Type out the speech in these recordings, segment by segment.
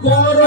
cor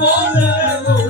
বলে